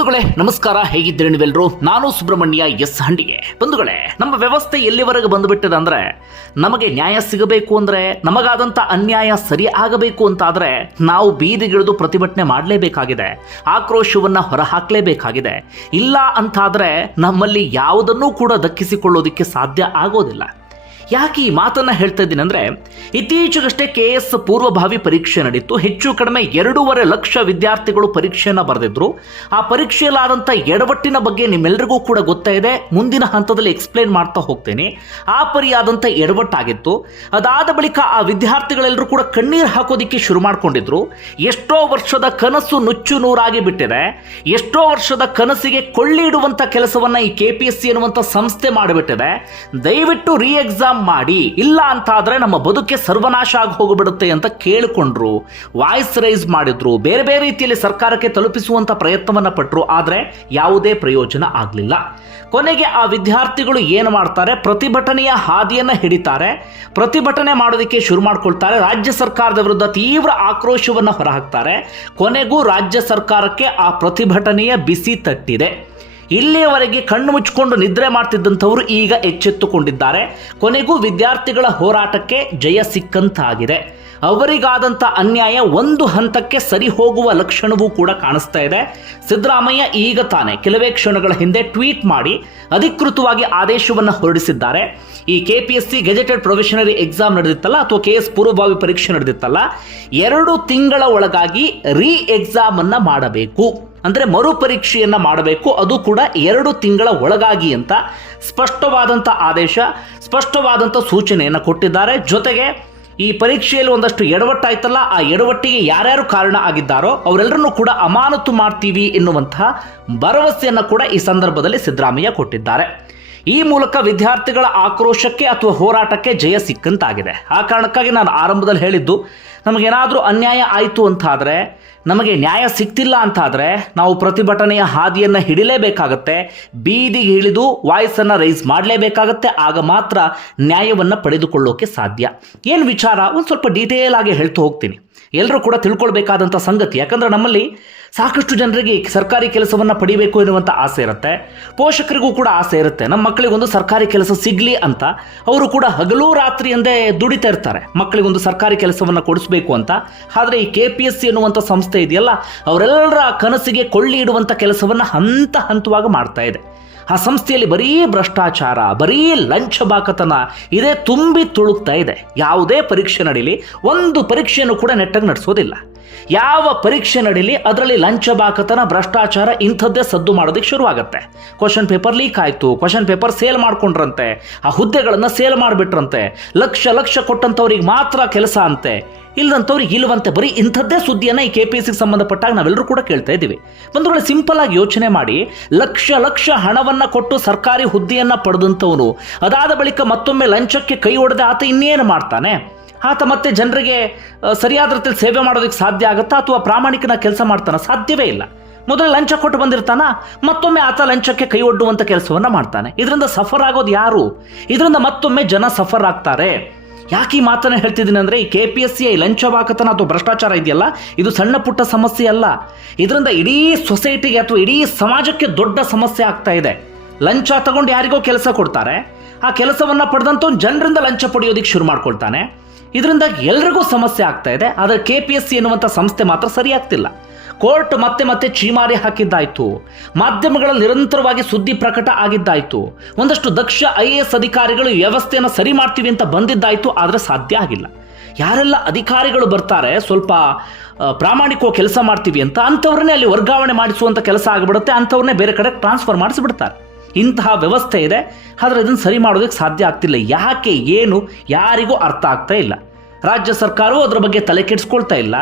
ಬಂಧುಗಳೇ ನಮಸ್ಕಾರ, ಹೇಗಿದ್ದೀರಿ ನೀವೆಲ್ಲರೂ? ನಾನು ಸುಬ್ರಹ್ಮಣ್ಯ ಎಸ್ ಹಂಡಿಗೆ. ಬಂಧುಗಳೇ, ನಮ್ಮ ವ್ಯವಸ್ಥೆ ಎಲ್ಲಿವರೆಗೆ ಬಂದುಬಿಟ್ಟಿದೆ ಅಂದರೆ, ನಮಗೆ ನ್ಯಾಯ ಸಿಗಬೇಕು ಅಂದರೆ, ನಮಗಾದಂಥ ಅನ್ಯಾಯ ಸರಿ ಆಗಬೇಕು ಅಂತಾದರೆ ನಾವು ಬೀದಿಗಿಳಿದು ಪ್ರತಿಭಟನೆ ಮಾಡಲೇಬೇಕಾಗಿದೆ, ಆಕ್ರೋಶವನ್ನು ಹೊರಹಾಕಲೇಬೇಕಾಗಿದೆ. ಇಲ್ಲ ಅಂತಾದರೆ ನಮ್ಮಲ್ಲಿ ಯಾವುದನ್ನೂ ಕೂಡ ದಕ್ಕಿಸಿಕೊಳ್ಳೋದಕ್ಕೆ ಸಾಧ್ಯ ಆಗೋದಿಲ್ಲ. ಯಾಕೆ ಈ ಮಾತನ್ನು ಹೇಳ್ತಾ ಇದ್ದೀನಿ ಅಂದರೆ, ಇತ್ತೀಚೆಗಷ್ಟೇ KS ಪೂರ್ವಭಾವಿ ಪರೀಕ್ಷೆ ನಡೀತು. ಹೆಚ್ಚು ಕಡಿಮೆ 2.5 ಲಕ್ಷ ವಿದ್ಯಾರ್ಥಿಗಳು ಪರೀಕ್ಷೆಯನ್ನು ಬರೆದಿದ್ರು. ಆ ಪರೀಕ್ಷೆಯಲ್ಲಾದಂಥ ಎಡವಟ್ಟಿನ ಬಗ್ಗೆ ನಿಮ್ಮೆಲ್ಲರಿಗೂ ಕೂಡ ಗೊತ್ತಾ ಇದೆ. ಮುಂದಿನ ಹಂತದಲ್ಲಿ ಎಕ್ಸ್ಪ್ಲೇನ್ ಮಾಡ್ತಾ ಹೋಗ್ತೇನೆ. ಆ ಪರಿಯಾದಂಥ ಎಡವಟ್ಟಾಗಿತ್ತು. ಅದಾದ ಬಳಿಕ ಆ ವಿದ್ಯಾರ್ಥಿಗಳೆಲ್ಲರೂ ಕೂಡ ಕಣ್ಣೀರು ಹಾಕೋದಿಕ್ಕೆ ಶುರು ಮಾಡಿಕೊಂಡಿದ್ರು. ಎಷ್ಟೋ ವರ್ಷದ ಕನಸು ನುಚ್ಚು ನೂರಾಗಿ ಬಿಟ್ಟಿದೆ. ಎಷ್ಟೋ ವರ್ಷದ ಕನಸಿಗೆ ಕೊಳ್ಳಿ ಇಡುವಂಥ ಕೆಲಸವನ್ನು ಈ KPSC ಎನ್ನುವಂಥ ಸಂಸ್ಥೆ ಮಾಡಿಬಿಟ್ಟಿದೆ. ದಯವಿಟ್ಟು ಎಕ್ಸಾಮ್ ಮಾಡಿ, ಇಲ್ಲ ಅಂತಾದ್ರೆ ನಮ್ಮ ಬದುಕೆ ಸರ್ವನಾಶ ಆಗಿ ಹೋಗಿಬಿಡುತ್ತೆ ಅಂತ ಕೇಳಿಕೊಂಡ್ರು, ವಾಯ್ಸ್ ರೈಸ್ ಮಾಡಿದ್ರು, ಬೇರೆ ಬೇರೆ ರೀತಿಯಲ್ಲಿ ಸರ್ಕಾರಕ್ಕೆ ತಲುಪಿಸುವಂತ ಪ್ರಯತ್ನವನ್ನ ಪಟ್ಟರು. ಆದ್ರೆ ಯಾವುದೇ ಪ್ರಯೋಜನ ಆಗಲಿಲ್ಲ. ಕೊನೆಗೆ ಆ ವಿದ್ಯಾರ್ಥಿಗಳು ಏನು ಮಾಡ್ತಾರೆ, ಪ್ರತಿಭಟನೆಯ ಹಾದಿಯನ್ನ ಹಿಡಿತಾರೆ, ಪ್ರತಿಭಟನೆ ಮಾಡೋದಕ್ಕೆ ಶುರು ಮಾಡ್ಕೊಳ್ತಾರೆ. ರಾಜ್ಯ ಸರ್ಕಾರದ ವಿರುದ್ಧ ತೀವ್ರ ಆಕ್ರೋಶವನ್ನು ಹೊರಹಾಕ್ತಾರೆ. ಕೊನೆಗೂ ರಾಜ್ಯ ಸರ್ಕಾರಕ್ಕೆ ಆ ಪ್ರತಿಭಟನೆಯ ಬಿಸಿ ತಟ್ಟಿದೆ. ಇಲ್ಲಿಯವರೆಗೆ ಕಣ್ಣು ಮುಚ್ಚಿಕೊಂಡು ನಿದ್ರೆ ಮಾಡ್ತಿದ್ದಂಥವರು ಈಗ ಎಚ್ಚೆತ್ತುಕೊಂಡಿದ್ದಾರೆ. ಕೊನೆಗೂ ವಿದ್ಯಾರ್ಥಿಗಳ ಹೋರಾಟಕ್ಕೆ ಜಯ ಸಿಕ್ಕಂತಾಗಿದೆ. ಅವರಿಗಾದಂಥ ಅನ್ಯಾಯ ಒಂದು ಹಂತಕ್ಕೆ ಸರಿ ಹೋಗುವ ಲಕ್ಷಣವೂ ಕೂಡ ಕಾಣಿಸ್ತಾ ಇದೆ. ಸಿದ್ದರಾಮಯ್ಯ ಈಗ ತಾನೇ ಕೆಲವೇ ಕ್ಷಣಗಳ ಹಿಂದೆ ಟ್ವೀಟ್ ಮಾಡಿ ಅಧಿಕೃತವಾಗಿ ಆದೇಶವನ್ನು ಹೊರಡಿಸಿದ್ದಾರೆ. ಈ KPSC ಗೆಜೆಟೆಡ್ ಪ್ರೊಫೆಷನರಿ ಎಕ್ಸಾಮ್ ನಡೆದಿತ್ತಲ್ಲ, ಅಥವಾ KS ಪೂರ್ವಭಾವಿ ಪರೀಕ್ಷೆ ನಡೆದಿತ್ತಲ್ಲ, 2 ತಿಂಗಳ ಒಳಗಾಗಿ ಎಕ್ಸಾಮ್ ಅನ್ನ ಮಾಡಬೇಕು, ಅಂದರೆ ಮರುಪರೀಕ್ಷೆಯನ್ನ ಮಾಡಬೇಕು, ಅದು ಕೂಡ 2 ತಿಂಗಳ ಒಳಗಾಗಿ ಅಂತ ಸ್ಪಷ್ಟವಾದಂಥ ಆದೇಶ, ಸ್ಪಷ್ಟವಾದಂಥ ಸೂಚನೆಯನ್ನು ಕೊಟ್ಟಿದ್ದಾರೆ. ಜೊತೆಗೆ ಈ ಪರೀಕ್ಷೆಯಲ್ಲಿ ಒಂದಷ್ಟು ಎಡವಟ್ಟಾಯ್ತಲ್ಲ, ಆ ಎಡವಟ್ಟಿಗೆ ಯಾರ್ಯಾರು ಕಾರಣ ಆಗಿದ್ದಾರೋ ಅವರೆಲ್ಲರನ್ನೂ ಕೂಡ ಅಮಾನತು ಮಾಡ್ತೀವಿ ಎನ್ನುವಂತಹ ಭರವಸೆಯನ್ನು ಕೂಡ ಈ ಸಂದರ್ಭದಲ್ಲಿ ಸಿದ್ದರಾಮಯ್ಯ ಕೊಟ್ಟಿದ್ದಾರೆ. ಈ ಮೂಲಕ ವಿದ್ಯಾರ್ಥಿಗಳ ಆಕ್ರೋಶಕ್ಕೆ ಅಥವಾ ಹೋರಾಟಕ್ಕೆ ಜಯ ಸಿಕ್ಕಂತಾಗಿದೆ. ಆ ಕಾರಣಕ್ಕಾಗಿ ನಾನು ಆರಂಭದಲ್ಲಿ ಹೇಳಿದ್ದು, ನಮಗೇನಾದರೂ ಅನ್ಯಾಯ ಆಯಿತು ಅಂತಾದರೆ, ನಮಗೆ ನ್ಯಾಯ ಸಿಗ್ತಿಲ್ಲ ಅಂತಾದರೆ ನಾವು ಪ್ರತಿಭಟನೆಯ ಹಾದಿಯನ್ನು ಹಿಡಿಲೇಬೇಕಾಗತ್ತೆ, ಬೀದಿಗೆ ಇಳಿದು ವಾಯ್ಸನ್ನು ರೈಸ್ ಮಾಡಲೇಬೇಕಾಗತ್ತೆ. ಆಗ ಮಾತ್ರ ನ್ಯಾಯವನ್ನು ಪಡೆದುಕೊಳ್ಳೋಕೆ ಸಾಧ್ಯ. ಏನು ವಿಚಾರ ಒಂದು ಸ್ವಲ್ಪ ಡೀಟೇಲ್ ಆಗಿ ಹೇಳ್ತಾ ಹೋಗ್ತೀನಿ. ಎಲ್ಲರೂ ಕೂಡ ತಿಳ್ಕೊಳ್ಬೇಕಾದಂಥ ಸಂಗತಿ. ಯಾಕಂದರೆ ನಮ್ಮಲ್ಲಿ ಸಾಕಷ್ಟು ಜನರಿಗೆ ಸರ್ಕಾರಿ ಕೆಲಸವನ್ನು ಪಡಿಬೇಕು ಎನ್ನುವಂಥ ಆಸೆ ಇರುತ್ತೆ. ಪೋಷಕರಿಗೂ ಕೂಡ ಆಸೆ ಇರುತ್ತೆ, ನಮ್ಮ ಮಕ್ಕಳಿಗೊಂದು ಸರ್ಕಾರಿ ಕೆಲಸ ಸಿಗಲಿ ಅಂತ. ಅವರು ಕೂಡ ಹಗಲು ರಾತ್ರಿ ಎಂದೇ ದುಡಿತಾ ಇರ್ತಾರೆ ಮಕ್ಕಳಿಗೊಂದು ಸರ್ಕಾರಿ ಕೆಲಸವನ್ನು ಕೊಡಿಸಬೇಕು ಅಂತ. ಆದರೆ ಈ KPSC ಎನ್ನುವಂಥ ಸಂಸ್ಥೆ ಇದೆಯಲ್ಲ, ಅವರೆಲ್ಲರ ಕನಸಿಗೆ ಕೊಳ್ಳಿ ಇಡುವಂಥ ಕೆಲಸವನ್ನು ಹಂತ ಹಂತವಾಗಿ ಮಾಡ್ತಾ ಇದೆ. ಆ ಸಂಸ್ಥೆಯಲ್ಲಿ ಬರೀ ಭ್ರಷ್ಟಾಚಾರ, ಬರೀ ಲಂಚಬಾಕತನ ಇದೇ ತುಂಬಿ ತುಳುಕ್ತಾ ಇದೆ. ಯಾವುದೇ ಪರೀಕ್ಷೆ ನಡೀಲಿ, ಒಂದು ಪರೀಕ್ಷೆಯನ್ನು ಕೂಡ ನೆಟ್ಟಾಗಿ ನಡೆಸೋದಿಲ್ಲ. ಯಾವ ಪರೀಕ್ಷೆ ನಡೀಲಿ ಅದರಲ್ಲಿ ಲಂಚಬಾಕತನ, ಭ್ರಷ್ಟಾಚಾರ ಇಂಥದ್ದೇ ಸದ್ದು ಮಾಡೋದಕ್ಕೆ ಶುರುವಾಗುತ್ತೆ. ಕ್ವಶನ್ ಪೇಪರ್ ಲೀಕ್ ಆಯಿತು, ಕ್ವಶನ್ ಪೇಪರ್ ಸೇಲ್ ಮಾಡ್ಕೊಂಡ್ರಂತೆ, ಆ ಹುದ್ದೆಗಳನ್ನು ಸೇಲ್ ಮಾಡಿಬಿಟ್ರಂತೆ, ಲಕ್ಷ ಲಕ್ಷ ಕೊಟ್ಟಂಥವ್ರಿಗೆ ಮಾತ್ರ ಕೆಲಸ ಅಂತೆ, ಇಲ್ಲದಂಥವ್ರಿಗೆ ಇಲ್ವಂತೆ. ಬರೀ ಇಂಥದ್ದೇ ಸುದ್ದಿಯನ್ನು ಈ KPSCಗೆ ಸಂಬಂಧಪಟ್ಟಾಗ ನಾವೆಲ್ಲರೂ ಕೂಡ ಕೇಳ್ತಾ ಇದ್ದೀವಿ. ಬಂಧುಗಳು, ಸಿಂಪಲ್ ಆಗಿ ಯೋಚನೆ ಮಾಡಿ, ಲಕ್ಷ ಲಕ್ಷ ಹಣವನ್ನು ಕೊಟ್ಟು ಸರ್ಕಾರಿ ಹುದ್ದೆಯನ್ನು ಪಡೆದಂಥವನು ಅದಾದ ಬಳಿಕ ಮತ್ತೊಮ್ಮೆ ಲಂಚಕ್ಕೆ ಕೈ ಹೊಡೆದ ಆತ ಇನ್ನೇನು ಮಾಡ್ತಾನೆ? ಆತ ಮತ್ತೆ ಜನರಿಗೆ ಸರಿಯಾದ ರೀತಿಯಲ್ಲಿ ಸೇವೆ ಮಾಡೋದಕ್ಕೆ ಸಾಧ್ಯ ಆಗುತ್ತಾ, ಅಥವಾ ಪ್ರಾಮಾಣಿಕನ ಕೆಲಸ ಮಾಡ್ತಾನೆ? ಸಾಧ್ಯವೇ ಇಲ್ಲ. ಮೊದಲು ಲಂಚ ಕೊಟ್ಟು ಬಂದಿರ್ತಾನ, ಮತ್ತೊಮ್ಮೆ ಆತ ಲಂಚಕ್ಕೆ ಕೈ ಒಡ್ಡುವಂಥ ಕೆಲಸವನ್ನು ಮಾಡ್ತಾನೆ. ಇದರಿಂದ ಸಫರ್ ಆಗೋದು ಯಾರು? ಇದರಿಂದ ಮತ್ತೊಮ್ಮೆ ಜನ ಸಫರ್ ಆಗ್ತಾರೆ. ಯಾಕೆ ಈ ಮಾತನ್ನು ಹೇಳ್ತಿದ್ದೀನಿ ಅಂದರೆ, ಈ KPSC ಲಂಚಬಾಕತನ ಅಥವಾ ಭ್ರಷ್ಟಾಚಾರ ಇದೆಯಲ್ಲ, ಇದು ಸಣ್ಣ ಪುಟ್ಟ ಸಮಸ್ಯೆ ಅಲ್ಲ. ಇದರಿಂದ ಇಡೀ ಸೊಸೈಟಿಗೆ ಅಥವಾ ಇಡೀ ಸಮಾಜಕ್ಕೆ ದೊಡ್ಡ ಸಮಸ್ಯೆ ಆಗ್ತಾ ಇದೆ. ಲಂಚ ತಗೊಂಡು ಯಾರಿಗೋ ಕೆಲಸ ಕೊಡ್ತಾರೆ, ಆ ಕೆಲಸವನ್ನು ಪಡೆದಂಥ ಜನರಿಂದ ಲಂಚ ಪಡೆಯೋದಿಕ್ಕೆ ಶುರು ಮಾಡ್ಕೊಳ್ತಾನೆ. ಇದರಿಂದ ಎಲ್ರಿಗೂ ಸಮಸ್ಯೆ ಆಗ್ತಾ ಇದೆ. ಆದರೆ KPSC ಎನ್ನುವಂಥ ಸಂಸ್ಥೆ ಮಾತ್ರ ಸರಿಯಾಗ್ತಿಲ್ಲ. ಕೋರ್ಟ್ ಮತ್ತೆ ಮತ್ತೆ ಚೀಮಾರಿ ಹಾಕಿದ್ದಾಯ್ತು, ಮಾಧ್ಯಮಗಳಲ್ಲಿ ನಿರಂತರವಾಗಿ ಸುದ್ದಿ ಪ್ರಕಟ ಆಗಿದ್ದಾಯ್ತು, ಒಂದಷ್ಟು ದಕ್ಷ IAS ಅಧಿಕಾರಿಗಳು ವ್ಯವಸ್ಥೆಯನ್ನು ಸರಿ ಮಾಡ್ತೀವಿ ಅಂತ ಬಂದಿದ್ದಾಯ್ತು. ಆದರೆ ಸಾಧ್ಯ ಆಗಿಲ್ಲ. ಯಾರೆಲ್ಲ ಅಧಿಕಾರಿಗಳು ಬರ್ತಾರೆ ಸ್ವಲ್ಪ ಪ್ರಾಮಾಣಿಕವಾಗಿ ಕೆಲಸ ಮಾಡ್ತೀವಿ ಅಂತ, ಅಂಥವ್ರನ್ನೇ ಅಲ್ಲಿ ವರ್ಗಾವಣೆ ಮಾಡಿಸುವಂಥ ಕೆಲಸ ಆಗಿಬಿಡುತ್ತೆ, ಅಂಥವ್ರನ್ನೇ ಬೇರೆ ಕಡೆ ಟ್ರಾನ್ಸ್ಫರ್ ಮಾಡಿಸಿಬಿಡ್ತಾರೆ. ಇಂತಹ ವ್ಯವಸ್ಥೆ ಇದೆ. ಆದರೆ ಇದನ್ನು ಸರಿ ಮಾಡೋದಕ್ಕೆ ಸಾಧ್ಯ ಆಗ್ತಿಲ್ಲ. ಯಾಕೆ, ಏನು, ಯಾರಿಗೂ ಅರ್ಥ ಆಗ್ತಾ ಇಲ್ಲ. ರಾಜ್ಯ ಸರ್ಕಾರವು ಅದರ ಬಗ್ಗೆ ತಲೆ ಕೆಡಿಸ್ಕೊಳ್ತಾ ಇಲ್ಲ.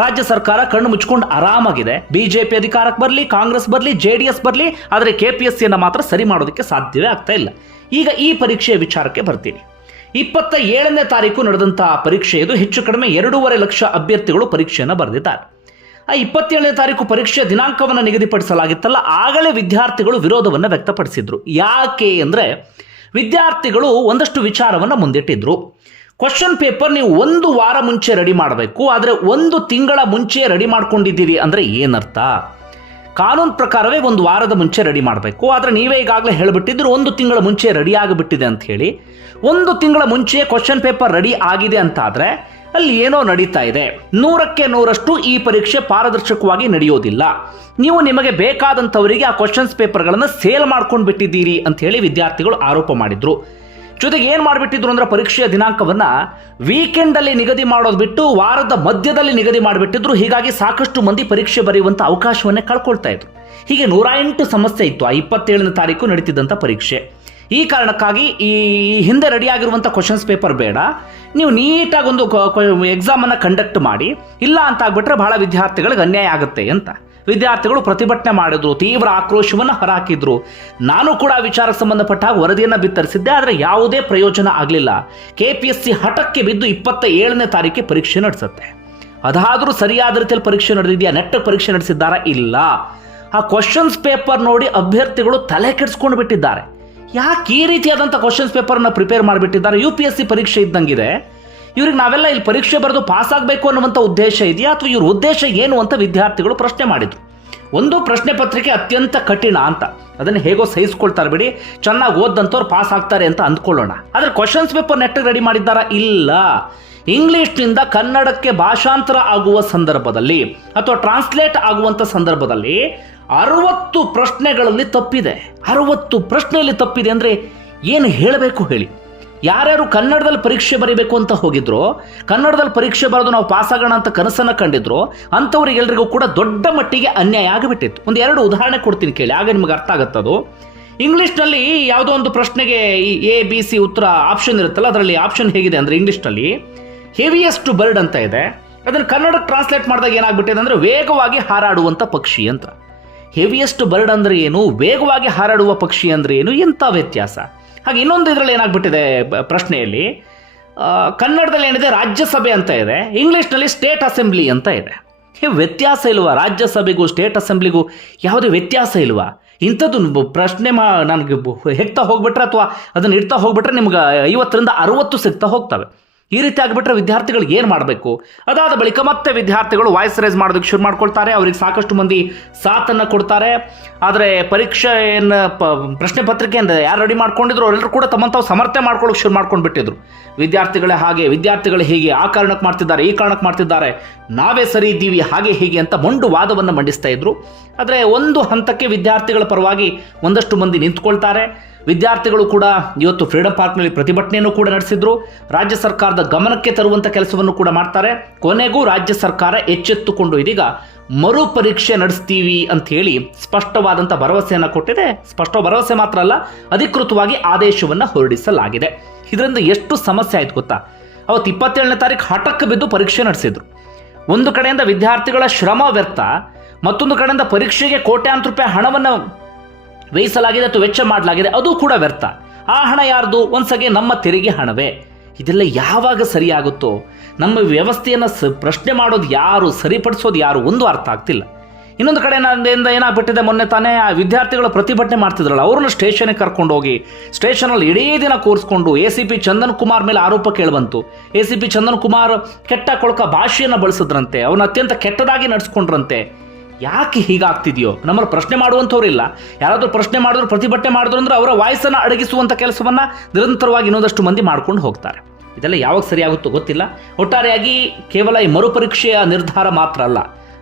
ರಾಜ್ಯ ಸರ್ಕಾರ ಕಣ್ಣು ಮುಚ್ಕೊಂಡು ಆರಾಮಾಗಿದೆ. BJP ಅಧಿಕಾರಕ್ಕೆ ಬರಲಿ, ಕಾಂಗ್ರೆಸ್ ಬರಲಿ, JDS ಬರಲಿ, ಆದರೆ KPSCಯನ್ನು ಮಾತ್ರ ಸರಿ ಮಾಡೋದಕ್ಕೆ ಸಾಧ್ಯವೇ ಆಗ್ತಾ ಇಲ್ಲ. ಈಗ ಈ ಪರೀಕ್ಷೆಯ ವಿಚಾರಕ್ಕೆ ಬರ್ತೀನಿ. 27ನೇ ತಾರೀಕು ನಡೆದಂಥ ಪರೀಕ್ಷೆ ಇದು. ಹೆಚ್ಚು ಕಡಿಮೆ 2.5 ಲಕ್ಷ ಅಭ್ಯರ್ಥಿಗಳು ಪರೀಕ್ಷೆಯನ್ನು ಬರೆದಿದ್ದಾರೆ. ಆ 27ನೇ ತಾರೀಕು ಪರೀಕ್ಷೆಯ ದಿನಾಂಕವನ್ನು ನಿಗದಿಪಡಿಸಲಾಗಿತ್ತಲ್ಲ, ಆಗಲೇ ವಿದ್ಯಾರ್ಥಿಗಳು ವಿರೋಧವನ್ನು ವ್ಯಕ್ತಪಡಿಸಿದ್ರು. ಯಾಕೆ ಅಂದರೆ, ವಿದ್ಯಾರ್ಥಿಗಳು ಒಂದಷ್ಟು ವಿಚಾರವನ್ನು ಮುಂದಿಟ್ಟಿದ್ರು. ಕ್ವಶನ್ ಪೇಪರ್ ನೀವು 1 ವಾರ ಮುಂಚೆ ರೆಡಿ ಮಾಡಬೇಕು, ಆದರೆ 1 ತಿಂಗಳ ಮುಂಚೆ ರೆಡಿ ಮಾಡ್ಕೊಂಡಿದ್ದೀರಿ ಅಂದರೆ ಏನರ್ಥ? ಕಾನೂನು ಪ್ರಕಾರವೇ ಒಂದು ವಾರದ ಮುಂಚೆ ರೆಡಿ ಮಾಡಬೇಕು. ಆದರೆ ನೀವೇ ಈಗಾಗಲೇ ಹೇಳಿಬಿಟ್ಟಿದ್ರು 1 ತಿಂಗಳ ಮುಂಚೆ ರೆಡಿ ಆಗಿಬಿಟ್ಟಿದೆ ಅಂತ ಹೇಳಿ. 1 ತಿಂಗಳ ಮುಂಚೆ ಕ್ವಶನ್ ಪೇಪರ್ ರೆಡಿ ಆಗಿದೆ ಅಂತಾದರೆ ಅಲ್ಲಿ ಏನೋ ನಡೀತಾ ಇದೆ. 100ಕ್ಕೆ 100ರಷ್ಟು ಈ ಪರೀಕ್ಷೆ ಪಾರದರ್ಶಕವಾಗಿ ನಡೆಯೋದಿಲ್ಲ. ನೀವು ನಿಮಗೆ ಬೇಕಾದಂಥವರಿಗೆ ಆ ಕ್ವಶನ್ಸ್ ಪೇಪರ್ಗಳನ್ನು ಸೇಲ್ ಮಾಡ್ಕೊಂಡು ಬಿಟ್ಟಿದ್ದೀರಿ ಅಂತ ಹೇಳಿ ವಿದ್ಯಾರ್ಥಿಗಳು ಆರೋಪ ಮಾಡಿದ್ರು. ಜೊತೆಗೆ ಏನು ಮಾಡಿಬಿಟ್ಟಿದ್ರು ಅಂದ್ರೆ ಪರೀಕ್ಷೆಯ ದಿನಾಂಕವನ್ನು ವೀಕೆಂಡಲ್ಲಿ ನಿಗದಿ ಮಾಡೋದು ಬಿಟ್ಟು ವಾರದ ಮಧ್ಯದಲ್ಲಿ ನಿಗದಿ ಮಾಡಿಬಿಟ್ಟಿದ್ರು. ಹೀಗಾಗಿ ಸಾಕಷ್ಟು ಮಂದಿ ಪರೀಕ್ಷೆ ಬರೆಯುವಂಥ ಅವಕಾಶವನ್ನೇ ಕಳ್ಕೊಳ್ತಾ ಇದ್ರು. ಹೀಗೆ 108 ಸಮಸ್ಯೆ ಇತ್ತು ಆ 27ನೇ ತಾರೀಕು ನಡೀತಿದ್ದಂಥ ಪರೀಕ್ಷೆ. ಈ ಕಾರಣಕ್ಕಾಗಿ ಈ ಹಿಂದೆ ರೆಡಿ ಆಗಿರುವಂಥ ಕ್ವಶನ್ಸ್ ಪೇಪರ್ ಬೇಡ, ನೀವು ನೀಟಾಗಿ ಒಂದು ಎಕ್ಸಾಮನ್ನು ಕಂಡಕ್ಟ್ ಮಾಡಿ, ಇಲ್ಲ ಅಂತ ಆಗ್ಬಿಟ್ರೆ ಬಹಳ ವಿದ್ಯಾರ್ಥಿಗಳಿಗೆ ಅನ್ಯಾಯ ಆಗುತ್ತೆ ಅಂತ ವಿದ್ಯಾರ್ಥಿಗಳು ಪ್ರತಿಭಟನೆ ಮಾಡಿದ್ರು, ತೀವ್ರ ಆಕ್ರೋಶವನ್ನು ಹೊರಹಾಕಿದ್ರು. ನಾನು ಕೂಡ ವಿಚಾರಕ್ಕೆ ಸಂಬಂಧಪಟ್ಟ ವರದಿಯನ್ನು ಬಿತ್ತರಿಸಿದ್ದೆ, ಆದರೆ ಯಾವುದೇ ಪ್ರಯೋಜನ ಆಗಲಿಲ್ಲ. KPSC ಹಠಕ್ಕೆ ಬಿದ್ದು 27ನೇ ತಾರೀಕಿಗೆ ಪರೀಕ್ಷೆ ನಡೆಸುತ್ತೆ. ಅದಾದರೂ ಸರಿಯಾದ ರೀತಿಯಲ್ಲಿ ಪರೀಕ್ಷೆ ನಡೆದಿದೆಯಾ, ನೆಟ್ ಪರೀಕ್ಷೆ ನಡೆಸಿದ್ದಾರಾ? ಇಲ್ಲ. ಆ ಕ್ವಶನ್ಸ್ ಪೇಪರ್ ನೋಡಿ ಅಭ್ಯರ್ಥಿಗಳು ತಲೆ ಕೆಡಿಸ್ಕೊಂಡು ಬಿಟ್ಟಿದ್ದಾರೆ. ಯಾಕೆ ಈ ರೀತಿಯಾದಂಥ ಕ್ವಶನ್ಸ್ ಪೇಪರ್ನ ಪ್ರಿಪೇರ್ ಮಾಡಿಬಿಟ್ಟಿದ್ದಾರೆ? UPSC ಪರೀಕ್ಷೆ ಇದ್ದಂಗಿದೆ. ಇವ್ರಿಗೆ ನಾವೆಲ್ಲ ಇಲ್ಲಿ ಪರೀಕ್ಷೆ ಬರೆದು ಪಾಸ್ ಆಗಬೇಕು ಅನ್ನುವಂಥ ಉದ್ದೇಶ ಇದೆಯಾ, ಅಥವಾ ಇವ್ರ ಉದ್ದೇಶ ಏನು ಅಂತ ವಿದ್ಯಾರ್ಥಿಗಳು ಪ್ರಶ್ನೆ ಮಾಡಿದರು. ಒಂದು, ಪ್ರಶ್ನೆ ಪತ್ರಿಕೆ ಅತ್ಯಂತ ಕಠಿಣ ಅಂತ, ಅದನ್ನು ಹೇಗೋ ಸಹಿಸ್ಕೊಳ್ತಾರೆ ಬಿಡಿ, ಚೆನ್ನಾಗಿ ಓದಂಥವ್ರು ಪಾಸ್ ಆಗ್ತಾರೆ ಅಂತ ಅಂದ್ಕೊಳ್ಳೋಣ. ಆದರೆ ಕ್ವಶನ್ಸ್ ಪೇಪರ್ ನೆಟ್ಟಿಗೆ ರೆಡಿ ಮಾಡಿದ್ದಾರಾ? ಇಲ್ಲ. ಇಂಗ್ಲಿಷ್ನಿಂದ ಕನ್ನಡಕ್ಕೆ ಭಾಷಾಂತರ ಆಗುವ ಸಂದರ್ಭದಲ್ಲಿ ಅಥವಾ ಟ್ರಾನ್ಸ್ಲೇಟ್ ಆಗುವಂಥ ಸಂದರ್ಭದಲ್ಲಿ 60 ಪ್ರಶ್ನೆಗಳಲ್ಲಿ ತಪ್ಪಿದೆ. 60 ಪ್ರಶ್ನೆಯಲ್ಲಿ ತಪ್ಪಿದೆ ಅಂದರೆ ಏನು ಹೇಳಬೇಕು ಹೇಳಿ? ಯಾರ್ಯಾರು ಕನ್ನಡದಲ್ಲಿ ಪರೀಕ್ಷೆ ಬರೀಬೇಕು ಅಂತ ಹೋಗಿದ್ರು, ಕನ್ನಡದಲ್ಲಿ ಪರೀಕ್ಷೆ ಬರೆದು ನಾವು ಪಾಸ್ ಆಗೋಣ ಅಂತ ಕನಸನ್ನು ಕಂಡಿದ್ರು, ಅಂಥವ್ರಿಗೆಲ್ಲರಿಗೂ ಕೂಡ ದೊಡ್ಡ ಮಟ್ಟಿಗೆ ಅನ್ಯಾಯ ಆಗಿಬಿಟ್ಟಿತ್ತು. ಒಂದು 2 ಉದಾಹರಣೆ ಕೊಡ್ತೀನಿ ಕೇಳಿ, ಆಗ ನಿಮ್ಗೆ ಅರ್ಥ ಆಗುತ್ತದು. ಇಂಗ್ಲೀಷ್ನಲ್ಲಿ ಯಾವುದೋ ಒಂದು ಪ್ರಶ್ನೆಗೆ ABC ಉತ್ತರ ಆಪ್ಷನ್ ಇರುತ್ತಲ್ಲ, ಅದರಲ್ಲಿ ಆಪ್ಷನ್ ಹೇಗಿದೆ ಅಂದರೆ ಇಂಗ್ಲೀಷ್ನಲ್ಲಿ ಹೆವಿಯೆಸ್ಟ್ ಬರ್ಡ್ ಅಂತ ಇದೆ. ಅದನ್ನು ಕನ್ನಡಕ್ಕೆ ಟ್ರಾನ್ಸ್ಲೇಟ್ ಮಾಡಿದಾಗ ಏನಾಗ್ಬಿಟ್ಟಿದೆ ಅಂದರೆ ವೇಗವಾಗಿ ಹಾರಾಡುವಂಥ ಪಕ್ಷಿ ಅಂತ. ಹೆವಿಯೆಸ್ಟ್ ಬರ್ಡ್ ಅಂದರೆ ಏನು, ವೇಗವಾಗಿ ಹಾರಾಡುವ ಪಕ್ಷಿ ಅಂದರೆ ಏನು, ಎಂಥ ವ್ಯತ್ಯಾಸ? ಹಾಗೆ ಇನ್ನೊಂದು ಇದರಲ್ಲಿ ಏನಾಗ್ಬಿಟ್ಟಿದೆ ಪ್ರಶ್ನೆಯಲ್ಲಿ, ಕನ್ನಡದಲ್ಲಿ ಏನಿದೆ ರಾಜ್ಯಸಭೆ ಅಂತ ಇದೆ, ಇಂಗ್ಲೀಷ್ನಲ್ಲಿ ಸ್ಟೇಟ್ ಅಸೆಂಬ್ಲಿ ಅಂತ ಇದೆ. ವ್ಯತ್ಯಾಸ ಇಲ್ವಾ? ರಾಜ್ಯಸಭೆಗೂ ಸ್ಟೇಟ್ ಅಸೆಂಬ್ಲಿಗೂ ಯಾವುದೇ ವ್ಯತ್ಯಾಸ ಇಲ್ವಾ? ಇಂಥದ್ದು ಪ್ರಶ್ನೆ ನನಗೆ ಹೆಕ್ತಾ ಹೋಗ್ಬಿಟ್ರೆ ಅಥವಾ ಅದನ್ನು ಇಡ್ತಾ ಹೋಗ್ಬಿಟ್ರೆ ನಿಮ್ಗೆ 50ರಿಂದ 60 ಸಿಗ್ತಾ ಹೋಗ್ತವೆ. ಈ ರೀತಿ ಆಗಿಬಿಟ್ರೆ ವಿದ್ಯಾರ್ಥಿಗಳಿಗೆ ಏನು ಮಾಡಬೇಕು? ಅದಾದ ಬಳಿಕ ಮತ್ತೆ ವಿದ್ಯಾರ್ಥಿಗಳು ವಾಯ್ಸ್ ರೈಸ್ ಮಾಡೋದಕ್ಕೆ ಶುರು ಮಾಡ್ಕೊಳ್ತಾರೆ. ಅವ್ರಿಗೆ ಸಾಕಷ್ಟು ಮಂದಿ ಸಾಥನ್ನು ಕೊಡ್ತಾರೆ. ಆದರೆ ಪರೀಕ್ಷೆಯನ್ನು ಪ್ರಶ್ನೆ ಪತ್ರಿಕೆಯಿಂದ ಯಾರು ರೆಡಿ ಮಾಡ್ಕೊಂಡಿದ್ರು ಅವರೆಲ್ಲರೂ ಕೂಡ ತಮ್ಮಂತಾವು ಸಮರ್ಥನೆ ಮಾಡ್ಕೊಳ್ಳೋಕೆ ಶುರು ಮಾಡ್ಕೊಂಡು ಬಿಟ್ಟಿದ್ರು. ವಿದ್ಯಾರ್ಥಿಗಳೇ ಹಾಗೆ, ವಿದ್ಯಾರ್ಥಿಗಳೇ ಹೀಗೆ, ಆ ಕಾರಣಕ್ಕೆ ಮಾಡ್ತಿದ್ದಾರೆ, ಈ ಕಾರಣಕ್ಕೆ ಮಾಡ್ತಿದ್ದಾರೆ, ನಾವೇ ಸರಿ ಇದ್ದೀವಿ, ಹಾಗೆ ಹೀಗೆ ಅಂತ ಮೊಂಡು ವಾದವನ್ನು ಮಂಡಿಸ್ತಾ ಇದ್ರು. ಆದರೆ ಒಂದು ಹಂತಕ್ಕೆ ವಿದ್ಯಾರ್ಥಿಗಳ ಪರವಾಗಿ ಒಂದಷ್ಟು ಮಂದಿ ನಿಂತ್ಕೊಳ್ತಾರೆ. ವಿದ್ಯಾರ್ಥಿಗಳು ಕೂಡ ಇವತ್ತು ಫ್ರೀಡಂ ಪಾರ್ಕ್ನಲ್ಲಿ ಪ್ರತಿಭಟನೆಯನ್ನು ಕೂಡ ನಡೆಸಿದ್ರು. ರಾಜ್ಯ ಸರ್ಕಾರದ ಗಮನಕ್ಕೆ ತರುವಂಥ ಕೆಲಸವನ್ನು ಕೂಡ ಮಾಡ್ತಾರೆ. ಕೊನೆಗೂ ರಾಜ್ಯ ಸರ್ಕಾರ ಎಚ್ಚೆತ್ತುಕೊಂಡು ಇದೀಗ ಮರು ಪರೀಕ್ಷೆ ನಡೆಸ್ತೀವಿ ಅಂತ ಹೇಳಿ ಸ್ಪಷ್ಟವಾದಂಥ ಭರವಸೆಯನ್ನು ಕೊಟ್ಟಿದೆ. ಸ್ಪಷ್ಟ ಭರವಸೆ ಮಾತ್ರ ಅಲ್ಲ, ಅಧಿಕೃತವಾಗಿ ಆದೇಶವನ್ನು ಹೊರಡಿಸಲಾಗಿದೆ. ಇದರಿಂದ ಎಷ್ಟು ಸಮಸ್ಯೆ ಆಯ್ತು ಗೊತ್ತಾ? ಅವತ್ತು 27ನೇ ತಾರೀಕು ಹಠಕ್ಕೆ ಬಿದ್ದು ಪರೀಕ್ಷೆ ನಡೆಸಿದ್ರು. ಒಂದು ಕಡೆಯಿಂದ ವಿದ್ಯಾರ್ಥಿಗಳ ಶ್ರಮ ವ್ಯರ್ಥ, ಮತ್ತೊಂದು ಕಡೆಯಿಂದ ಪರೀಕ್ಷೆಗೆ ಕೋಟ್ಯಾಂತರ ರೂಪಾಯಿ ಹಣವನ್ನು ವ್ಯಯಿಸಲಾಗಿದೆ ಅಥವಾ ವೆಚ್ಚ ಮಾಡಲಾಗಿದೆ, ಅದು ಕೂಡ ವ್ಯರ್ಥ. ಆ ಹಣ ಯಾರ್ದು? ಒಂದ್ಸಗೆ ನಮ್ಮ ತೆರಿಗೆ ಹಣವೇ. ಇದೆಲ್ಲ ಯಾವಾಗ ಸರಿಯಾಗುತ್ತೋ? ನಮ್ಮ ವ್ಯವಸ್ಥೆಯನ್ನು ಪ್ರಶ್ನೆ ಮಾಡೋದು ಯಾರು, ಸರಿಪಡಿಸೋದು ಯಾರು, ಒಂದು ಅರ್ಥ ಆಗ್ತಿಲ್ಲ. ಇನ್ನೊಂದು ಕಡೆ ಏನಾಗ್ಬಿಟ್ಟಿದೆ, ಮೊನ್ನೆ ತಾನೇ ಆ ವಿದ್ಯಾರ್ಥಿಗಳು ಪ್ರತಿಭಟನೆ ಮಾಡ್ತಿದ್ರಲ್ಲ, ಅವ್ರನ್ನ ಸ್ಟೇಷನ್ಗೆ ಕರ್ಕೊಂಡು ಹೋಗಿ ಸ್ಟೇಷನಲ್ಲಿ ಇಡೀ ದಿನ ಕೂರಿಸ್ಕೊಂಡು ACP ಚಂದನ್ ಕುಮಾರ್ ಮೇಲೆ ಆರೋಪ ಕೇಳಿಬಂತು. ACP ಚಂದನ್ ಕುಮಾರ್ ಕೆಟ್ಟ ಕೊಳಕ ಭಾಷೆಯನ್ನು ಬಳಸಿದ್ರಂತೆ, ಅವನ್ನ ಅತ್ಯಂತ ಕೆಟ್ಟದಾಗಿ ನಡೆಸ್ಕೊಂಡ್ರಂತೆ. ಯಾಕೆ ಹೀಗಾಗ್ತಿದೆಯೋ? ನಮ್ಮಲ್ಲಿ ಪ್ರಶ್ನೆ ಮಾಡುವಂಥವ್ರಿಲ್ಲ. ಯಾರಾದರೂ ಪ್ರಶ್ನೆ ಮಾಡಿದ್ರು, ಪ್ರತಿಭಟನೆ ಮಾಡಿದ್ರು ಅಂದ್ರೆ ಅವರ ವಾಯ್ಸನ್ನು ಅಡಗಿಸುವಂಥ ಕೆಲಸವನ್ನು ನಿರಂತರವಾಗಿ ಇನ್ನೊಂದಷ್ಟು ಮಂದಿ ಮಾಡ್ಕೊಂಡು ಹೋಗ್ತಾರೆ. ಇದೆಲ್ಲ ಯಾವಾಗ ಸರಿಯಾಗುತ್ತೋ ಗೊತ್ತಿಲ್ಲ. ಒಟ್ಟಾರೆಯಾಗಿ ಕೇವಲ ಈ ಮರುಪರೀಕ್ಷೆಯ ನಿರ್ಧಾರ ಮಾತ್ರ ಅಲ್ಲ,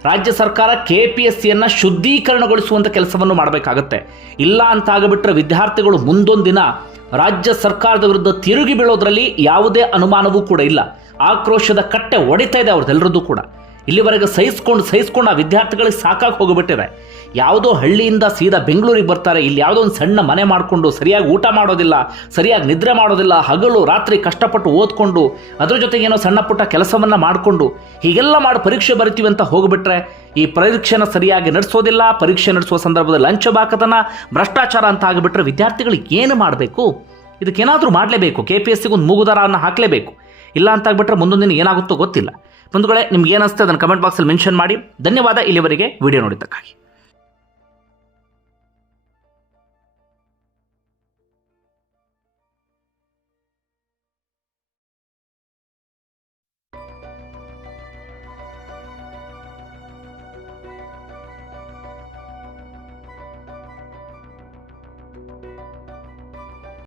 ರಾಜ್ಯ ಸರ್ಕಾರ KPSCಯನ್ನು ಶುದ್ಧೀಕರಣಗೊಳಿಸುವಂಥ ಕೆಲಸವನ್ನು ಮಾಡಬೇಕಾಗತ್ತೆ. ಇಲ್ಲ ಅಂತ ಆಗಿಬಿಟ್ರೆ ವಿದ್ಯಾರ್ಥಿಗಳು ಮುಂದೊಂದು ದಿನ ರಾಜ್ಯ ಸರ್ಕಾರದ ವಿರುದ್ಧ ತಿರುಗಿ ಬೀಳೋದ್ರಲ್ಲಿ ಯಾವುದೇ ಅನುಮಾನವೂ ಕೂಡ ಇಲ್ಲ. ಆಕ್ರೋಶದ ಕಟ್ಟೆ ಒಡಿತಾ ಇದೆ ಅವ್ರದ್ದೆಲ್ಲರದ್ದು ಕೂಡ. ಇಲ್ಲಿವರೆಗೆ ಸಹಿಸ್ಕೊಂಡು ಆ ವಿದ್ಯಾರ್ಥಿಗಳಿಗೆ ಸಾಕಾಗಿ ಹೋಗಿಬಿಟ್ಟಿದೆ. ಯಾವುದೋ ಹಳ್ಳಿಯಿಂದ ಸೀದಾ ಬೆಂಗಳೂರಿಗೆ ಬರ್ತಾರೆ, ಇಲ್ಲಿ ಯಾವುದೋ ಒಂದು ಸಣ್ಣ ಮನೆ ಮಾಡಿಕೊಂಡು ಸರಿಯಾಗಿ ಊಟ ಮಾಡೋದಿಲ್ಲ, ಸರಿಯಾಗಿ ನಿದ್ರೆ ಮಾಡೋದಿಲ್ಲ, ಹಗಲು ರಾತ್ರಿ ಕಷ್ಟಪಟ್ಟು ಓದ್ಕೊಂಡು ಅದ್ರ ಜೊತೆಗೆ ಏನೋ ಸಣ್ಣ ಪುಟ್ಟ ಕೆಲಸವನ್ನು ಮಾಡಿಕೊಂಡು ಹೀಗೆಲ್ಲ ಮಾಡಿ ಪರೀಕ್ಷೆ ಬರಿತೀವಿ ಅಂತ ಹೋಗಿಬಿಟ್ರೆ ಈ ಪರೀಕ್ಷೆನ ಸರಿಯಾಗಿ ನಡೆಸೋದಿಲ್ಲ. ಪರೀಕ್ಷೆ ನಡೆಸುವ ಸಂದರ್ಭದಲ್ಲಿ ಲಂಚ ಬಾಕತನ, ಭ್ರಷ್ಟಾಚಾರ ಅಂತ ಆಗಿಬಿಟ್ರೆ ವಿದ್ಯಾರ್ಥಿಗಳಿಗೆ ಏನು ಮಾಡಬೇಕು? ಇದಕ್ಕೇನಾದರೂ ಮಾಡಲೇಬೇಕು. KPSCಗೆ ಒಂದು ಮೂಗುದಾರವನ್ನು ಹಾಕಲೇಬೇಕು. ಇಲ್ಲ ಅಂತ ಆಗ್ಬಿಟ್ರೆ ಮುಂದೊಂದು ದಿನ ಏನಾಗುತ್ತೋ ಗೊತ್ತಿಲ್ಲ. ಬಂಧುಗಳೇ, ನಿಮ್ಗೆ ಏನಿಸುತ್ತೆ ಅದನ್ನು ಕಮೆಂಟ್ ಬಾಕ್ಸಲ್ಲಿ ಮೆನ್ಷನ್ ಮಾಡಿ. ಧನ್ಯವಾದ ಇಲ್ಲಿವರೆಗೆ ವಿಡಿಯೋ ನೋಡಿದ್ದಕ್ಕಾಗಿ.